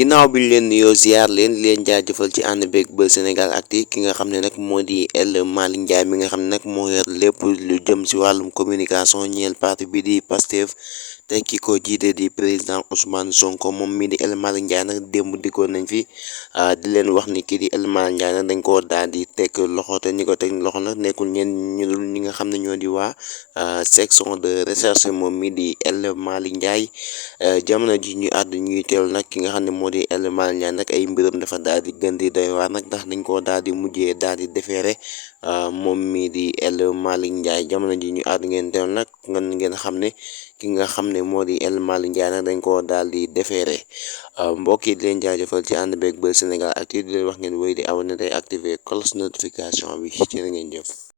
ginnaaw bi ñu leen nuyoo ziar leen jaajëfal ci ànd beeg Buzz Sénégal Actu ki nga xam ne nag moo di El Malick Ndiaye mi nga xam ne nag moo yor lépp lu jëm si wàllum communication ñeel parti bi di Pastef te ki ko jiite di président Ousmane Sonko moom mi di El Malick Ndiaye nag démb dikkoon nañ fi di leen wax ni kii di El Malick Ndiaye nag dañ koo daal di teg loxo te ñi ko teg loxo nag nekkul ñi nga xam ne ñoo di waa section de recherche moom mi di El Malick Ndiaye jamono ji ñu àdd ñuy teewlu nag ki nga xam ne moo di El Malick Ndiaye nag ay mbiram dafa daal di gën di doy waar nag ndax dañ koo daal di mujjee daal di defeere moom mii di El Malick Ndiaye jamono ji ñu àdd ngeen teewlu nag ngeen xam ne ki nga xam ne moo di El Malick Ndiaye nag dañ koo daal di defeere mbokk yi di leen jaajëfal ci ànd beeg Buzz Sénégal Actu di leen wax ngeen wéy di abonné tey activer cloche notification bi jërë ngeen jëf.